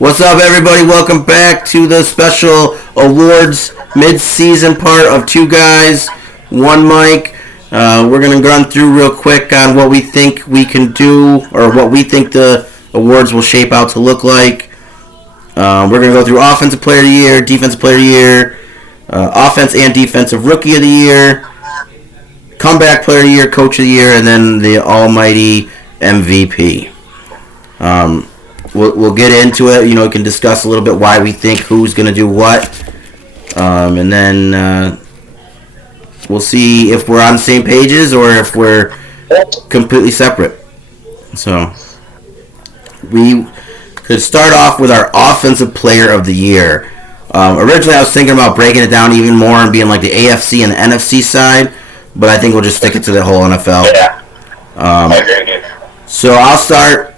What's up, everybody? Welcome back to the special awards mid-season part of Two Guys, One Mic. We're going to run through real quick on what we think we can do, or what we think the awards will shape out to look like. We're going to go through Offensive Player of the Year, Defensive Player of the Year, Offense and Defensive Rookie of the Year, Comeback Player of the Year, Coach of the Year, and then the almighty MVP. We'll get into it. We can discuss a little bit why we think who's going to do what. And then we'll see if we're on the same pages or if we're completely separate. So we could start off with our Offensive Player of the Year. Originally, I was thinking about breaking it down even more and being like the AFC and the NFC side, but I think we'll just stick it to the whole NFL. Yeah. So I'll start.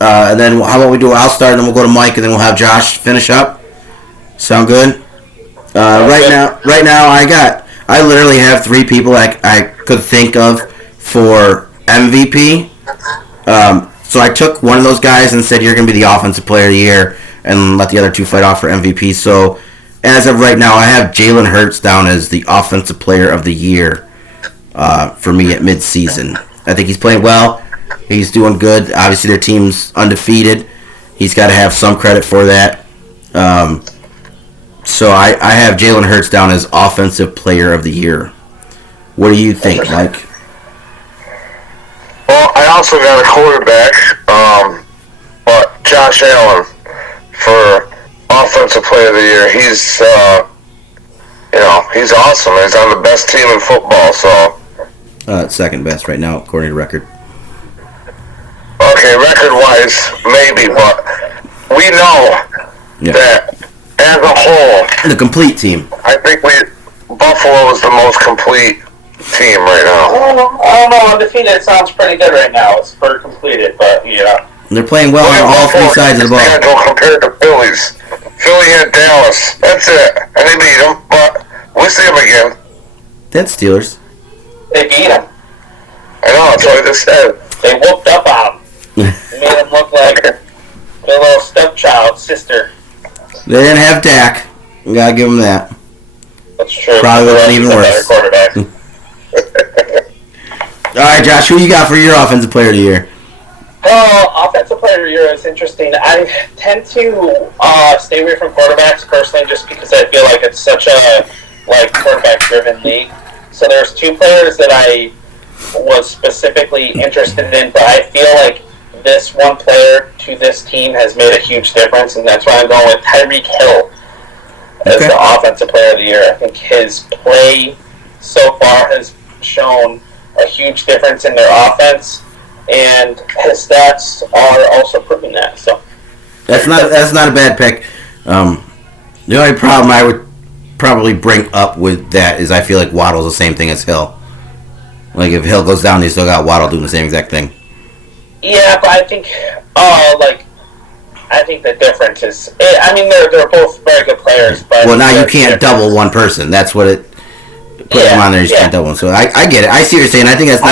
And then how about we do? I'll start, and then we'll go to Mike, and then we'll have Josh finish up. Sound good? Right now, I literally have three people I could think of for MVP. So I took one of those guys and said, you're going to be the Offensive Player of the Year, and let the other two fight off for MVP. So as of right now, I have Jalen Hurts down as the Offensive Player of the Year for me at midseason. I think he's playing well. He's doing good. Obviously, their team's undefeated. He's got to have some credit for that. So I have Jalen Hurts down as Offensive Player of the Year. What do you think, Mike? Well, I also got a quarterback, but Josh Allen for Offensive Player of the Year. He's, he's awesome. He's on the best team in football, so. Second best right now, according to record. Okay, record-wise, maybe, but we know that as a whole, the complete team. I think Buffalo is the most complete team right now. I don't know. Undefeated sounds pretty good right now. It's for completed, but they're playing well on all three sides of the ball. You gotta go compare to Phillies. Philly had Dallas. That's it, and they beat them. But we'll see them again. That's Steelers. They beat them. I know. That's what I just said. They whooped up on them. Made them look like their little stepchild sister. They didn't have Dak. You gotta give them that. That's true. Probably would have been even worse. Quarterback. All right, Josh, who you got for your Offensive Player of the Year? Offensive Player of the Year is interesting. I tend to stay away from quarterbacks personally, just because I feel like it's such a quarterback-driven league. So there's two players that I was specifically interested in, but I feel like this one player to this team has made a huge difference, and that's why I'm going with Tyreek Hill as the Offensive Player of the Year. I think his play so far has shown a huge difference in their offense, and his stats are also proving that. So that's not a bad pick. The only problem I would probably bring up with that is I feel like Waddle's the same thing as Hill. Like if Hill goes down, they still got Waddle doing the same exact thing. Yeah, but I think, I think the difference is, they're both very good players. But well, now you can't double one person. That's what it put them on there. You just can't double one. So I get it. I see what you're saying. I think that's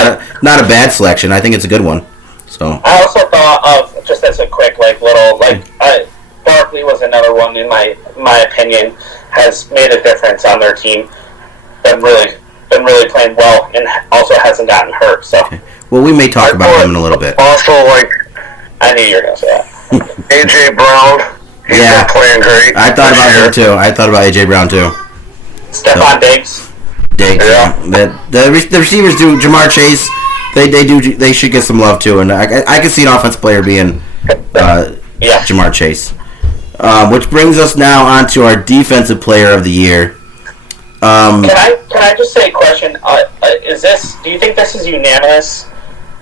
not a bad selection. I think it's a good one. So I also thought of, just as a quick Barkley was another one in my opinion, has made a difference on their team. Been really playing well, and also hasn't gotten hurt. So. Okay. Well, we may talk about him in a little bit. Also, I knew you were going to say that. A.J. Brown, he's been playing great. I thought about him, too. I thought about A.J. Brown, too. Stephon Diggs. The receivers do. Jamar Chase, they should get some love, too. And I can see an offensive player being Jamar Chase. Which brings us now on to our Defensive Player of the Year. Can I just say a question? Do you think this is unanimous?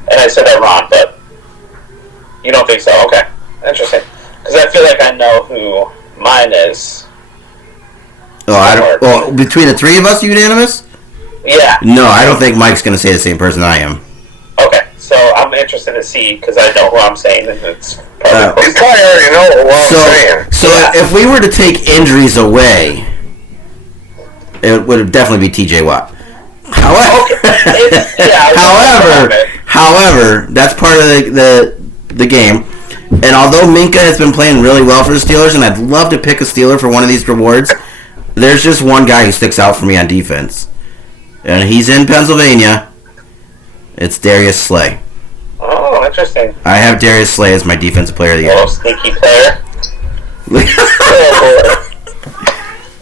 And I said that wrong, but you don't think so? Okay, interesting. Because I feel like I know who mine is. Oh, I don't. Well, between the three of us, unanimous? Yeah. No, I don't think Mike's going to say the same person I am. Okay, so I'm interested to see because I know who I'm saying, and it's probably you probably already know what I'm saying. So if we were to take injuries away, it would definitely be T.J. Watt. However, that's part of the game. And although Minka has been playing really well for the Steelers, and I'd love to pick a Steeler for one of these rewards, there's just one guy who sticks out for me on defense. And he's in Pennsylvania. It's Darius Slay. Oh, interesting. I have Darius Slay as my defensive player of the year. Oh, sneaky player.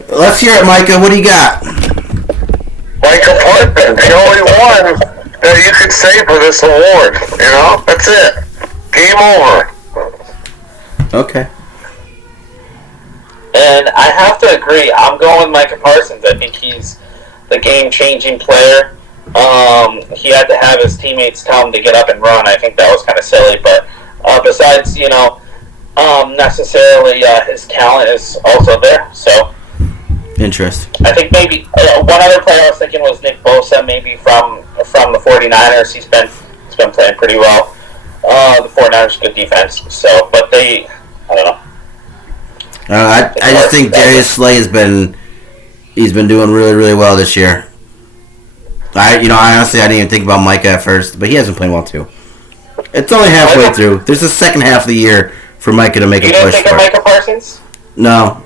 Let's hear it, Micah. What do you got? Micah Parkman, the only one that you could say for this award. You know, that's it. Game over. Okay. And I have to agree. I'm going with Micah Parsons. I think he's the game-changing player. He had to have his teammates tell him to get up and run. I think that was kind of silly. But besides, necessarily his talent is also there. So Interesting. I think maybe one other player I was thinking was Nick Bosa, maybe from the 49ers. He's been playing pretty well. The 49ers good defense. So, but I don't know. I just think Darius Slay he's been doing really, really well this year. I honestly I didn't even think about Micah at first, but he has been playing well too. It's only halfway through. There's the second half of the year for Micah to make a push. You didn't think of Micah Parsons? No.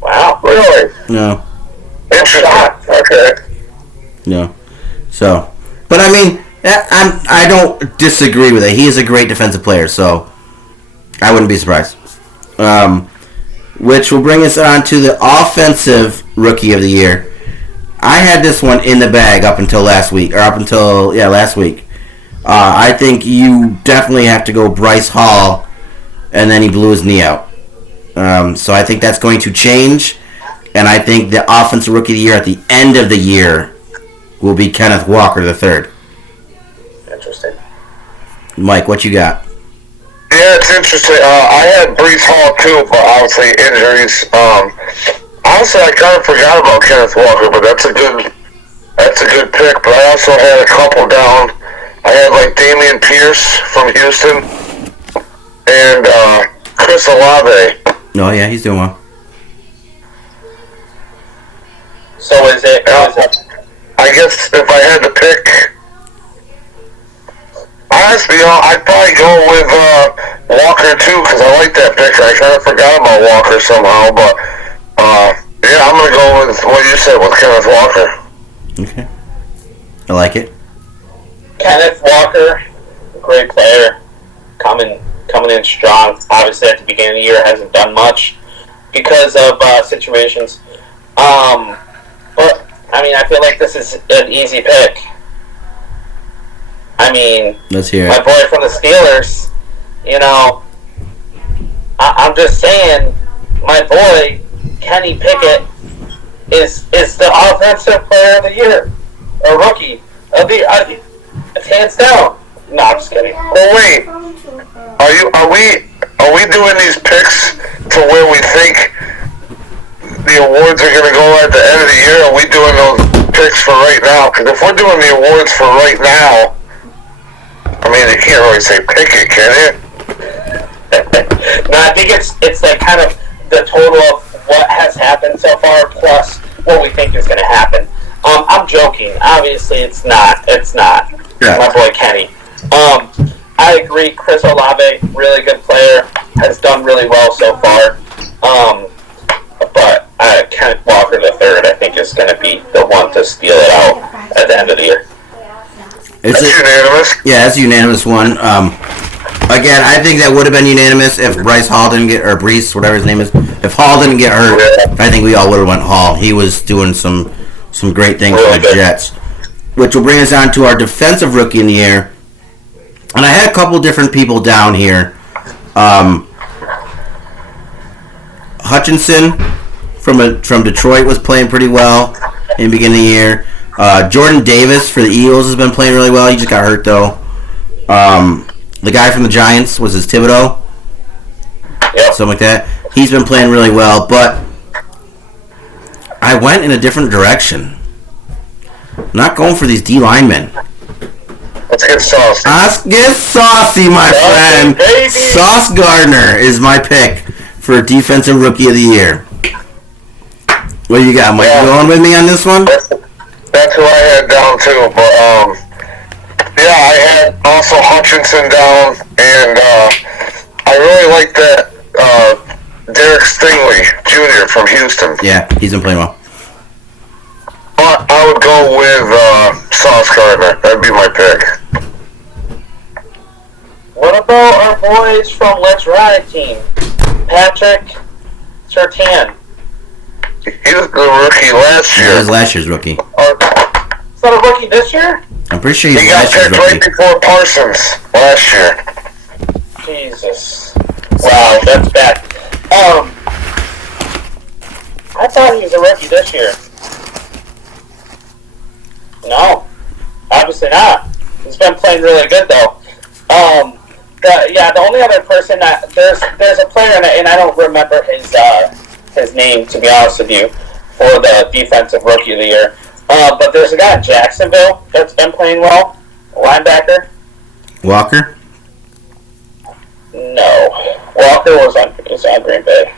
Wow, really? No. Interesting. Okay. No. So, but I mean, I don't disagree with it. He is a great defensive player, so I wouldn't be surprised. Which will bring us on to the offensive rookie of the year. I had this one in the bag up until last week. I think you definitely have to go Bryce Hall, and then he blew his knee out. So I think that's going to change, and I think the offensive rookie of the year at the end of the year will be Kenneth Walker III. Interesting. Mike, what you got? Yeah, it's interesting. I had Brees Hall too, but obviously injuries. Honestly, I kind of forgot about Kenneth Walker, but that's a good pick. But I also had a couple down. I had like Damian Pierce from Houston and Chris Olave. Oh yeah, he's doing well. So is it? I guess if I had to pick, honestly, I'd probably go with Walker too, because I like that pick. I kind of forgot about Walker somehow, but yeah, I'm gonna go with what you said with Kenneth Walker. Okay, I like it. Kenneth Walker, great player, coming in strong. Obviously, at the beginning of the year, hasn't done much because of situations. But I mean, I feel like this is an easy pick. I mean, Let's hear my it. boy from the Steelers. I'm just saying, my boy Kenny Pickett is the offensive player of the year, a rookie of the. It's hands down. No, I'm just kidding. Well, wait. Are we doing these picks to where we think the awards are going to go at the end of the year? Or are we doing those picks for right now? Because if we're doing the awards for right now, I mean, you can't really say pick it, can you? No, I think it's like kind of the total of what has happened so far plus what we think is going to happen. I'm joking. Obviously, it's not. Yeah. My boy Kenny. I agree. Chris Olave, really good player, has done really well so far. But Kenneth Walker III, I think, is going to be the one to steal it out at the end of the year. It's unanimous. Yeah, that's a unanimous one. Again, I think that would have been unanimous if Bryce Hall didn't get, or Brees, whatever his name is. If Hall didn't get hurt, I think we all would have went Hall. He was doing some great things for the Jets. Which will bring us on to our defensive rookie in the year. And I had a couple different people down here. Hutchinson from Detroit was playing pretty well in the beginning of the year. Jordan Davis for the Eagles has been playing really well. He just got hurt though. The guy from the Giants was his Thibodeau, something like that. He's been playing really well, but I went in a different direction. Not going for these D linemen. Let's get saucy. Let's get saucy, my friend. Sauce Gardner is my pick for defensive rookie of the year. What do you got, Mike? You going with me on this one? That's who I had down too, but yeah, I had also Hutchinson down, and I I really like that Derek Stingley Jr. from Houston. Yeah, he's been playing well. I would go with Sauce Gardner. That'd be my pick. What about our boys from Let's Ride team? Patrick Surtain. He was the rookie last year. He was last year's rookie. Is that a rookie this year? I'm pretty sure he's He got last year's picked rookie. right before Parsons last year. Jesus. Wow, that's bad. I thought he was a rookie this year. No, obviously not. He's been playing really good though. The only other person that there's a player and I don't remember his name, to be honest with you, for the defensive rookie of the year. But there's a guy in Jacksonville that's been playing well, a linebacker. Walker? No, Walker was on Green Bay.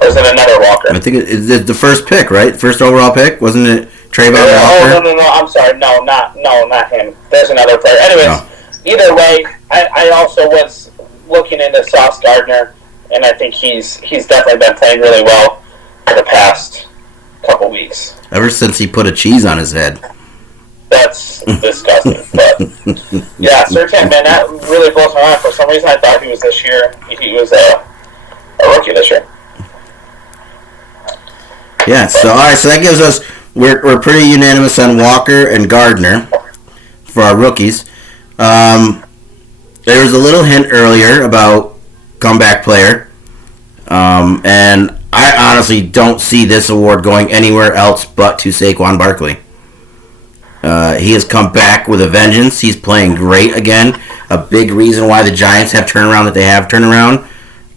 Or is it another Walker? I think it's the first pick, right? First overall pick, wasn't it? Trayvon Walker. Oh no! I'm sorry. No, not him. There's another player. Anyways, Either way, I also was looking into Sauce Gardner, and I think he's definitely been playing really well for the past couple weeks. Ever since he put a cheese on his head. That's disgusting. But yeah, Surtain, man, that really blows my mind. For some reason, I thought he was this year. He was a rookie this year. Yeah. So all right. So that gives us we're pretty unanimous on Walker and Gardner for our rookies. There was a little hint earlier about comeback player, and I honestly don't see this award going anywhere else but to Saquon Barkley. He has come back with a vengeance. He's playing great again. A big reason why the Giants have turned around that they have turned around.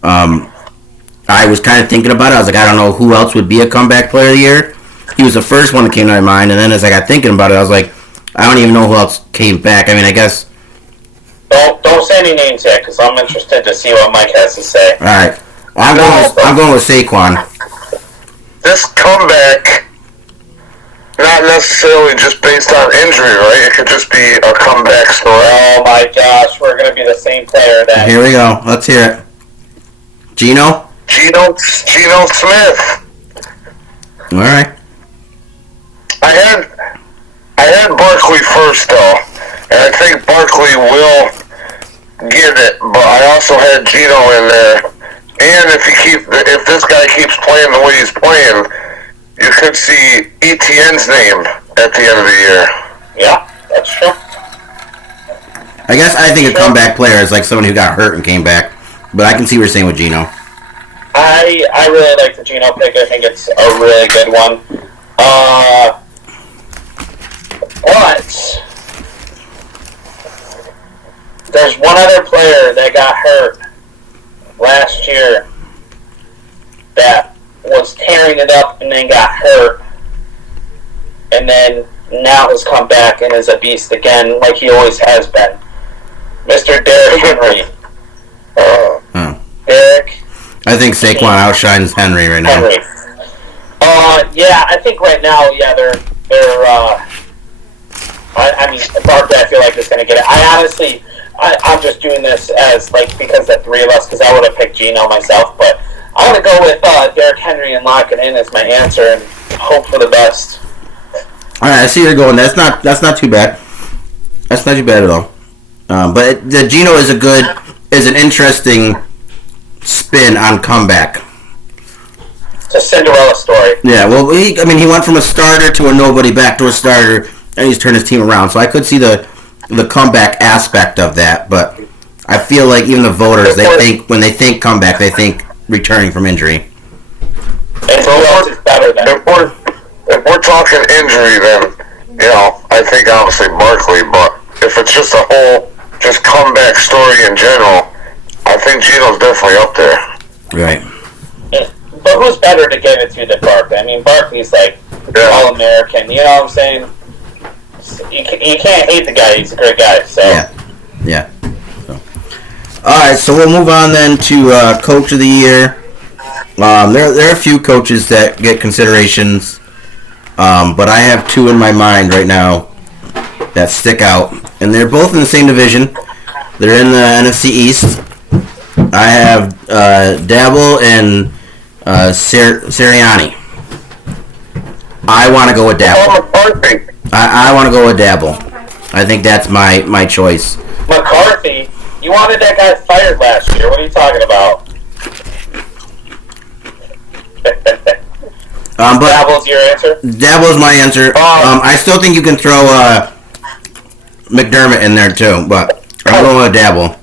I was kind of thinking about it. I was like, I don't know who else would be a comeback player of the year. He was the first one that came to my mind, and then as I got thinking about it, I was like, I don't even know who else came back. I mean, I guess... Don't say any names yet, because I'm interested to see what Mike has to say. All right. I'm going with Saquon. This comeback, not necessarily just based on injury, right? It could just be a comeback story. Oh my gosh, we're going to be the same player then. Here we go. Let's hear it. Geno Smith. All right. I had Barkley first though, and I think Barkley will get it. But I also had Geno in there, and if this guy keeps playing the way he's playing, you could see ETN's name at the end of the year. Yeah, that's true. I think a comeback player is like someone who got hurt and came back, but I can see what you're saying with Geno. I really like the Geno pick. I think it's a really good one. But there's one other player that got hurt last year that was tearing it up and then got hurt, and then now has come back and is a beast again like he always has been. Mr. Derrick Henry. Derrick. I think Saquon outshines Henry right now. Henry. Yeah, I think right now, yeah, they're I mean, Barkley, I feel like is going to get it. I honestly, I'm just doing this as, like, because the three of us, because I would have picked Geno myself, but I'm going to go with Derrick Henry and lock it in as my answer and hope for the best. All right, I see you're going. That's not too bad. That's not too bad at all. But the Geno is an interesting spin on comeback. It's a Cinderella story. Yeah, well, he went from a starter to a nobody back to a starter, and he's turned his team around. So I could see the comeback aspect of that, but I feel like even the voters, when they think comeback, they think returning from injury. And who else is better than? If we're talking injury, then I think obviously Barkley. But if it's just a whole comeback story in general, I think Geno's definitely up there. Right. But who's better to give it to than Barkley? I mean, Barkley's like All-American. You know what I'm saying? You can't hate the guy. He's a great guy. So yeah. So. All right, so we'll move on then to Coach of the Year. There are a few coaches that get considerations, but I have two in my mind right now that stick out, and they're both in the same division. They're in the NFC East. I have Dabble and Sirianni. I want to go with Dabble. McCarthy. I want to go with Dabble. I think that's my choice. McCarthy? You wanted that guy fired last year. What are you talking about? But Dabble's your answer? Dabble's my answer. I still think you can throw McDermott in there too, but I'm going with Dabble.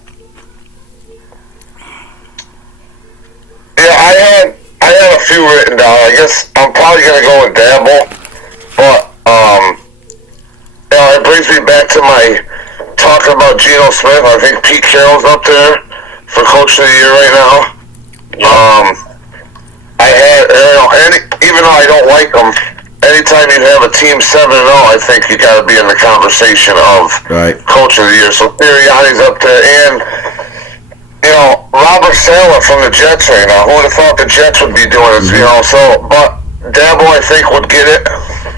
Yeah, I had a few written down. I guess I'm probably gonna go with Dabble, but it brings me back to my talking about Geno Smith. I think Pete Carroll's up there for Coach of the Year right now. I had, even though I don't like them, anytime you have a team 7-0, I think you got to be in the conversation of Coach of the Year. So Sirianni's up there, and Robert Saleh from the Jets right now. Who would have thought the Jets would be doing it? But Dabo, I think, would get it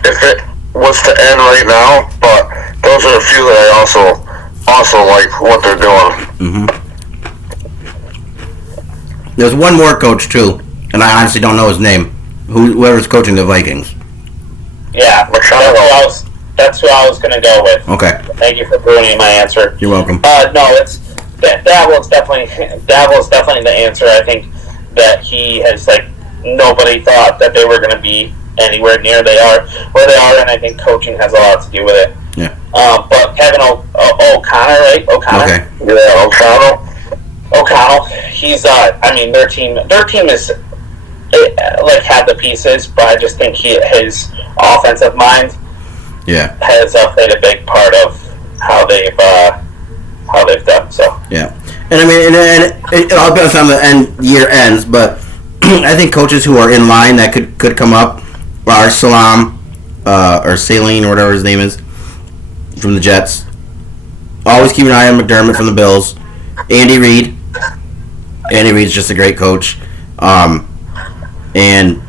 if it was to end right now. But those are a few that I also like what they're doing. There's one more coach too, and I honestly don't know his name. Whoever's coaching the Vikings. Yeah, that's who I was going to go with. Okay. Thank you for ruining my answer. You're welcome. No, it's Dabble's definitely the answer. I think that he has nobody thought that they were going to be anywhere near where they are, and I think coaching has a lot to do with it. Yeah. But Kevin O'Connor, right? O'Connor. Okay. Yeah, O'Connell. He's their team is had the pieces, but I just think his offensive mind has played a big part of how they've done. So yeah, and it all depends on the year ends, but I think coaches who are in line that could come up are Salam or Saline or whatever his name is from the Jets. Always keep an eye on McDermott from the Bills. Andy Reid. Andy Reid's just a great coach. And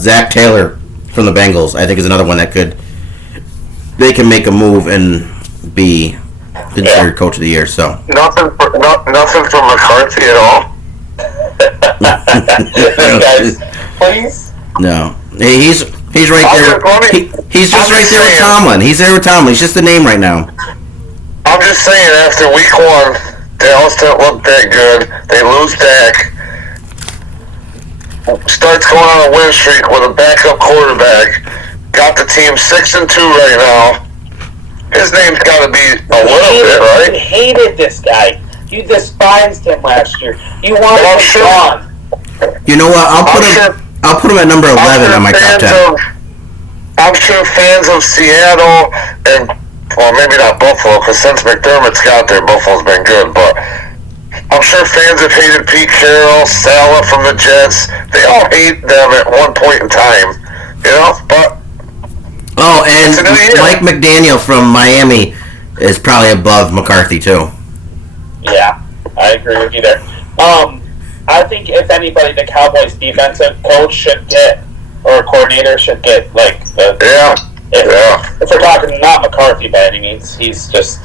Zach Taylor from the Bengals, I think, is another one that they can make a move and be considered Coach of the Year. So nothing from McCarthy at all. guys, please. No, he's right there. He's just right there with Tomlin. He's there with Tomlin. He's just a name right now. I'm just saying, after week 1, Dallas didn't look that good. They lose Dak. Starts going on a win streak with a backup quarterback. Got the team 6-2 right now. His name's got to be a little bit, right? You hated this guy. You despised him last year. You wanted him gone. You know what? I'll put him at number 11 on my top 10. I'm sure fans of Seattle and, well, maybe not Buffalo, because since McDermott's got there, Buffalo's been good, but I'm sure fans have hated Pete Carroll, Saleh from the Jets. They all hate them at one point in time, but... Oh, and Mike McDaniel from Miami is probably above McCarthy, too. Yeah, I agree with you there. I think if anybody, the Cowboys defensive coach should get, or coordinator should get, if we're talking not McCarthy by any means, he's just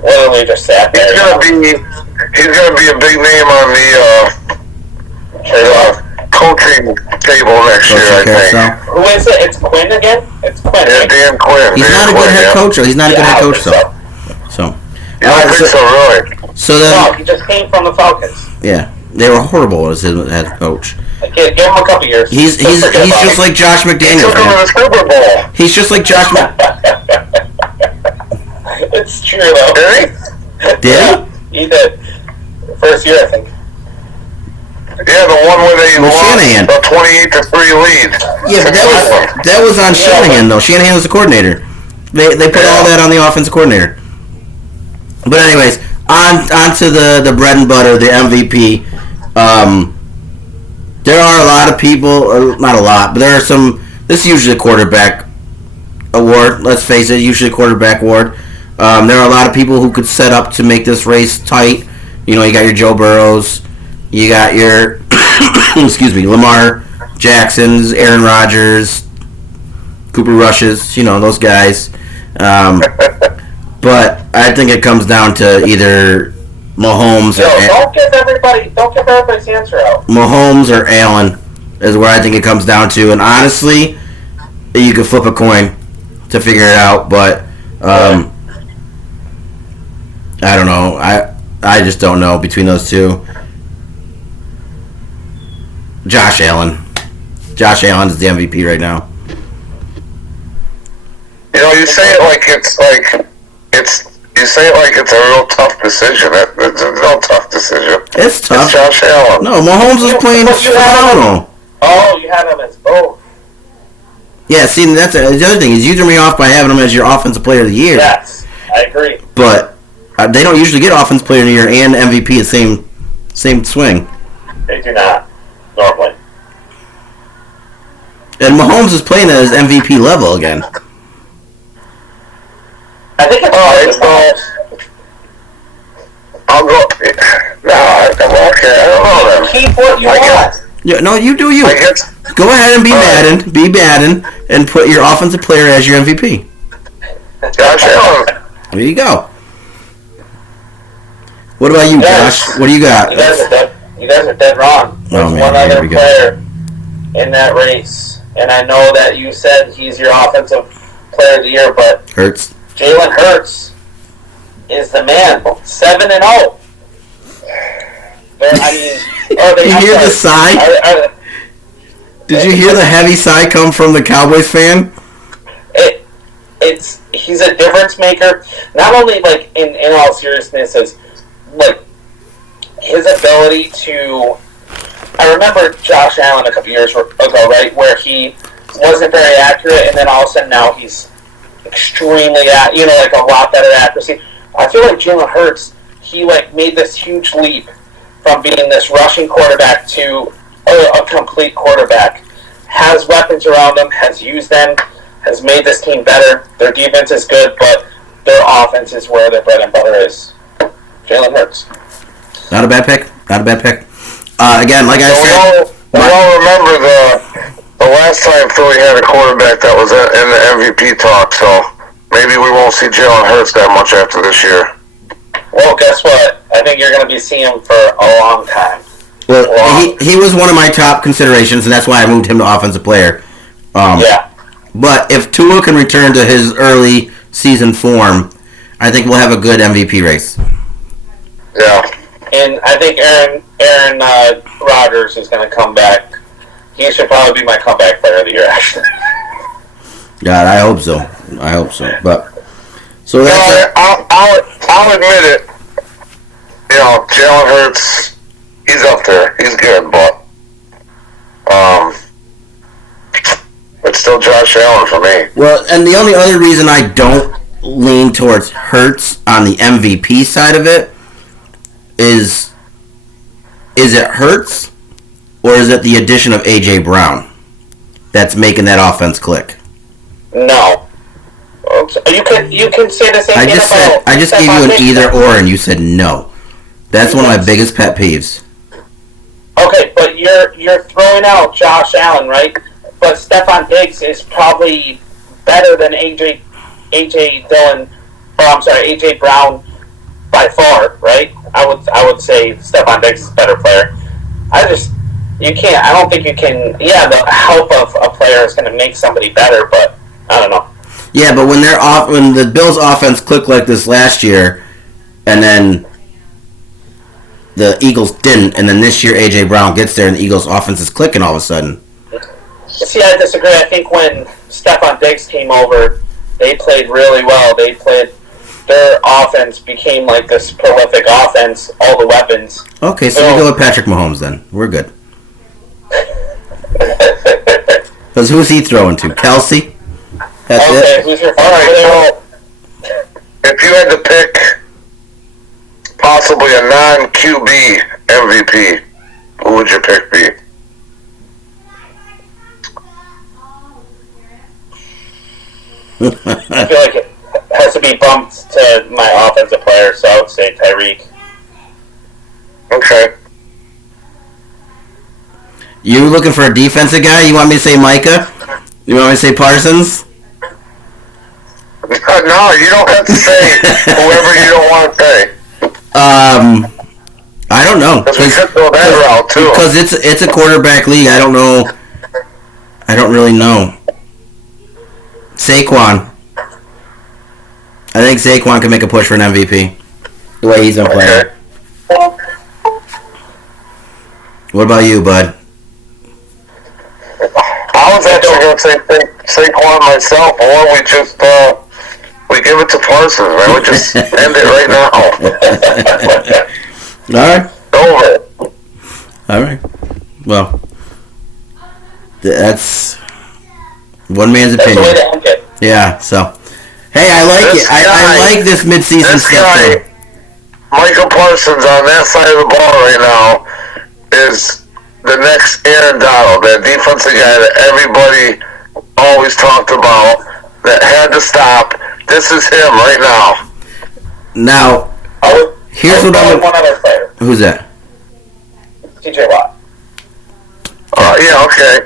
literally just sat there. He's gonna be a big name on the coaching table next year, I think. Who is it? It's Quinn again? It's Quinn. Yeah, Dan Quinn. He's not a good head coach, though. He's not a good head coach, though. So. Yeah, I think so, really. So then, no, he just came from the Falcons. Yeah, they were horrible as his head coach. Give him a couple years. He's just like Josh McDaniels. He took him to the Super Bowl. He's just like Josh. It's true though. Did he? Did he did. First year, I think. Yeah, the one where they lost Shanahan. a 28-3 lead. Yeah, but that was on Shanahan though. Shanahan was the coordinator. They put all that on the offensive coordinator. But anyways, on to the bread and butter, the MVP. There are a lot of people, or not a lot, but there are some. This is usually a quarterback award. Let's face it, usually a quarterback award. There are a lot of people who could set up to make this race tight. You know, you got your Joe Burrows, you got your Lamar Jacksons, Aaron Rodgers, Cooper Rushes. You know those guys. But I think it comes down to either Mahomes Yo, or don't give everybody's answer out. Mahomes or Allen is where I think it comes down to. And honestly, you could flip a coin to figure it out, but I don't know. I just don't know between those two. Josh Allen. Josh Allen is the MVP right now. You know, you say it like it's you say it like it's a real tough decision. It's a real tough decision. It's tough. It's Josh Allen. No, Mahomes is playing phenomenal. Oh, you have him as both. Yeah, see, that's the other thing. Is you threw me off by having him as your offensive player of the year. Yes, I agree. But they don't usually get offensive player of the year and MVP the same swing. They do not normally. And Mahomes is playing at his MVP level again. I think it's I'll go. No, I'm okay. I don't know then. Keep what you want. Yeah, no, you do you. Go ahead and be Madden, and put your offensive player as your MVP. Josh Allen. There you go. What about you, Josh? What do you got? You guys are dead wrong. There's one other player in that race, and I know that you said he's your offensive player of the year, but Hurts. Jalen Hurts is the man. 7-0. You hear the sigh? Did you hear the heavy sigh come from the Cowboys fan? He's a difference maker. Not only like in all seriousness, as like his ability to. I remember Josh Allen a couple years ago, right, where he wasn't very accurate, and then all of a sudden now he's extremely, like a lot better accuracy. I feel like Jalen Hurts, he like made this huge leap from being this rushing quarterback to a complete quarterback. Has weapons around him, has used them, has made this team better. Their defense is good, but their offense is where their bread and butter is. Jalen Hurts. Not a bad pick. Again, like I said, we all remember the last time Philly had a quarterback that was in the MVP talk, so maybe we won't see Jalen Hurts that much after this year. Well, guess what? I think you're going to be seeing him for a long time. Well, he was one of my top considerations, and that's why I moved him to offensive player. Yeah. But if Tua can return to his early season form, I think we'll have a good MVP race. Yeah. And I think Aaron Rodgers is going to come back. He should probably be my comeback player of the year, actually. God, I hope so. But so that's I'll admit it. You know, Jalen Hurts, he's up there. He's good, but it's still Josh Allen for me. Well, and the only other reason I don't lean towards Hurts on the MVP side of it is it Hurts or is it the addition of A.J. Brown that's making that offense click? No. You can say the same thing about... I just gave you an either or and you said no. That's one of my biggest pet peeves. Okay, but you're throwing out Josh Allen, right? But Stephon Diggs is probably better than AJ Brown by far, right? I would say Stephon Diggs is a better player. I don't think you can. Yeah, the help of a player is going to make somebody better, but I don't know. Yeah, but when the Bills' offense clicked like this last year, and then the Eagles didn't, and then this year A.J. Brown gets there and the Eagles' offense is clicking all of a sudden. See, I disagree. I think when Stephon Diggs came over, they played really well. Their offense became like this prolific offense, all the weapons. Okay, so we go with Patrick Mahomes then. We're good. Because who's he throwing to? Kelsey? That's it? Who's your favorite? So if you had to pick possibly a non-QB MVP, who would your pick be? I feel like it has to be bumped to my offensive player, so I would say Tyreek. Okay. You looking for a defensive guy? You want me to say Micah? You want me to say Parsons? No, you don't have to say whoever you don't want to say. I don't know. Because we should go that route too. Because it's a quarterback league. I don't know. I don't really know. Saquon. I think Saquon can make a push for an MVP. The way he's been playing. What about you, bud? I was actually going to say Saquon myself, or we just we give it to Parsons, man. We just end it right now. All right. Over. All right. Well, that's one man's opinion. That's the way to end it. Yeah. So, hey, I like it. I like this midseason stuff. Michael Parsons on that side of the ball right now is the next Aaron Donald, that defensive guy that everybody always talked about that had to stop. This is him right now. Now, here's what I'm. One other player. Who's that? TJ Watt. Yeah, okay.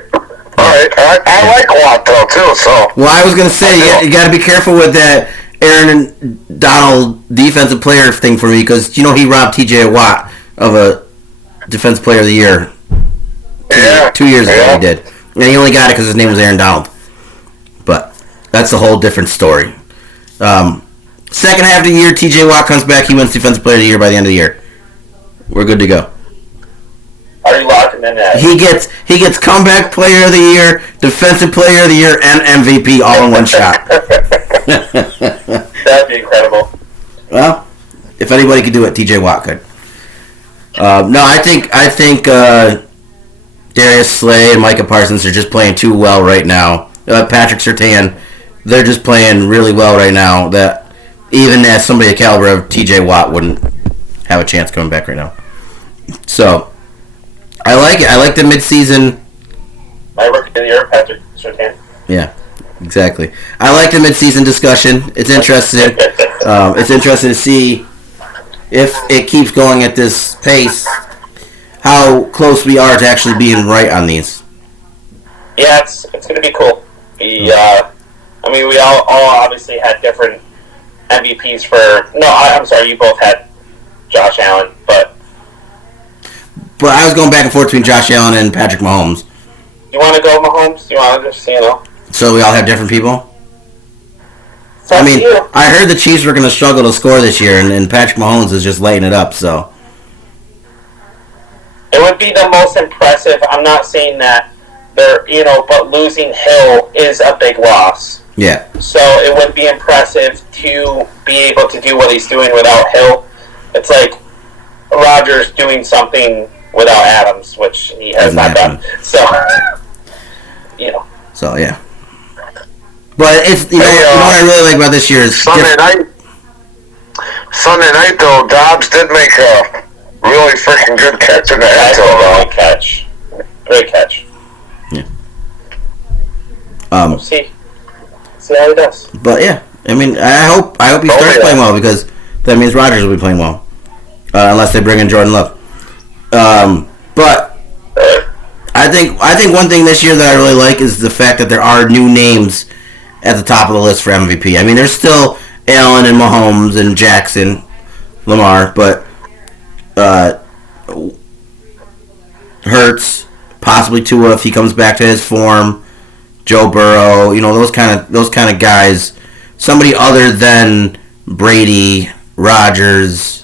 All right. I like Watt, though, too, so. Well, I was going to say, you got to be careful with that Aaron Donald defensive player thing for me, because, he robbed TJ Watt of a defensive player of the year. Yeah. 2 years ago he did. And he only got it because his name was Aaron Donald. But that's a whole different story. Second half of the year, TJ Watt comes back. He wins defensive player of the year by the end of the year. We're good to go. Are you locking in that? He gets comeback player of the year, defensive player of the year, and MVP all in one shot. That'd be incredible. Well, if anybody could do it, TJ Watt could. No, I think Darius Slay and Micah Parsons are just playing too well right now. Patrick Surtain, they're just playing really well right now. That even as somebody of caliber of TJ Watt wouldn't have a chance coming back right now. So, I like it. I like the midseason. My rookie of the year, Patrick Surtain. Yeah, exactly. I like the midseason discussion. It's interesting. It's interesting to see if it keeps going at this pace, how close we are to actually being right on these. Yeah, it's going to be cool. We all obviously had different MVPs for... No, I'm sorry, you both had Josh Allen, but I was going back and forth between Josh Allen and Patrick Mahomes. You want to go Mahomes? You want to just, So we all have different people? I mean, I heard the Chiefs were going to struggle to score this year, and Patrick Mahomes is just lighting it up, so... It would be the most impressive. I'm not saying that but losing Hill is a big loss. Yeah. So it would be impressive to be able to do what he's doing without Hill. It's like Rodgers doing something without Adams, which he has not done. So, So, yeah. But it's, what I really like about this year is... Sunday night, though, Dobbs did make a really freaking good catch in the end zone. Great catch. Yeah. See how he does. But yeah, I hope he starts playing well, because that means Rodgers will be playing well, unless they bring in Jordan Love. But I think one thing this year that I really like is the fact that there are new names at the top of the list for MVP. I mean, there's still Allen and Mahomes and Jackson, Lamar, but Hurts, possibly Tua if he comes back to his form, Joe Burrow, those kind of guys. Somebody other than Brady, Rodgers,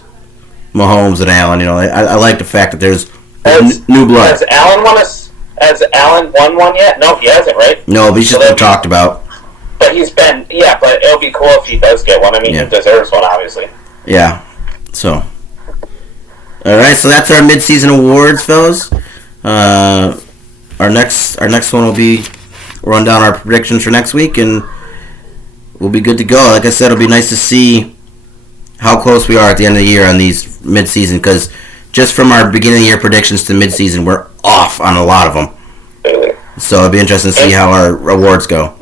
Mahomes, and Allen. I like the fact that there's new blood. Has Allen won one yet? No, he hasn't, right? No, but he's just been talked about. But he's been, but it'll be cool if he does get one. I mean, he deserves one, obviously. Yeah. So. All right, so that's our mid-season awards, fellas. Our next one will be run down our predictions for next week, and we'll be good to go. Like I said, it'll be nice to see how close we are at the end of the year on these mid-season, because just from our beginning of the year predictions to mid-season, we're off on a lot of them. So it'll be interesting to see how our awards go.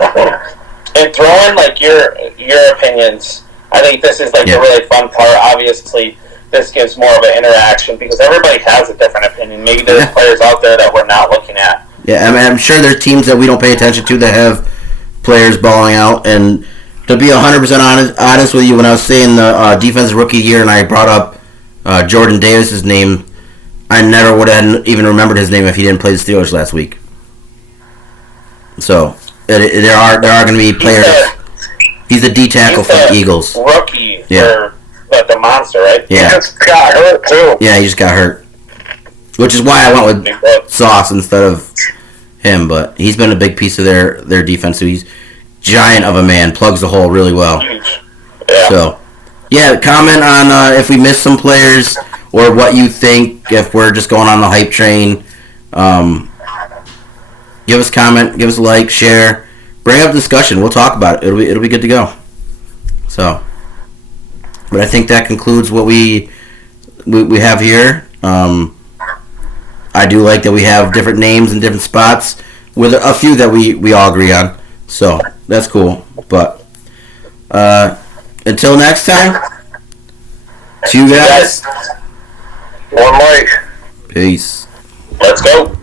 And throw in your opinions. I think this is the really fun part. Obviously, this gives more of an interaction because everybody has a different opinion. Maybe there's players out there that we're not looking at. Yeah, I'm sure there's teams that we don't pay attention to that have players balling out. And to be 100% honest with you, when I was saying the defensive rookie year and I brought up Jordan Davis's name, I never would have even remembered his name if he didn't play the Steelers last week. So there are going to be players. He's the D tackle for the Eagles. Rookie Yeah. for the monster, right? Yeah. He just got hurt too. Yeah, he just got hurt, which is why I went with Sauce instead of him. But he's been a big piece of their defense. So he's giant of a man, plugs the hole really well. Yeah. So, yeah, comment on if we missed some players or what you think if we're just going on the hype train. Give us a comment, give us a like, share, bring up discussion. We'll talk about it. It'll be good to go. So, but I think that concludes what we have here. I do like that we have different names and different spots with a few that we all agree on. So that's cool. But until next time, to you guys. One mic. Peace. Let's go.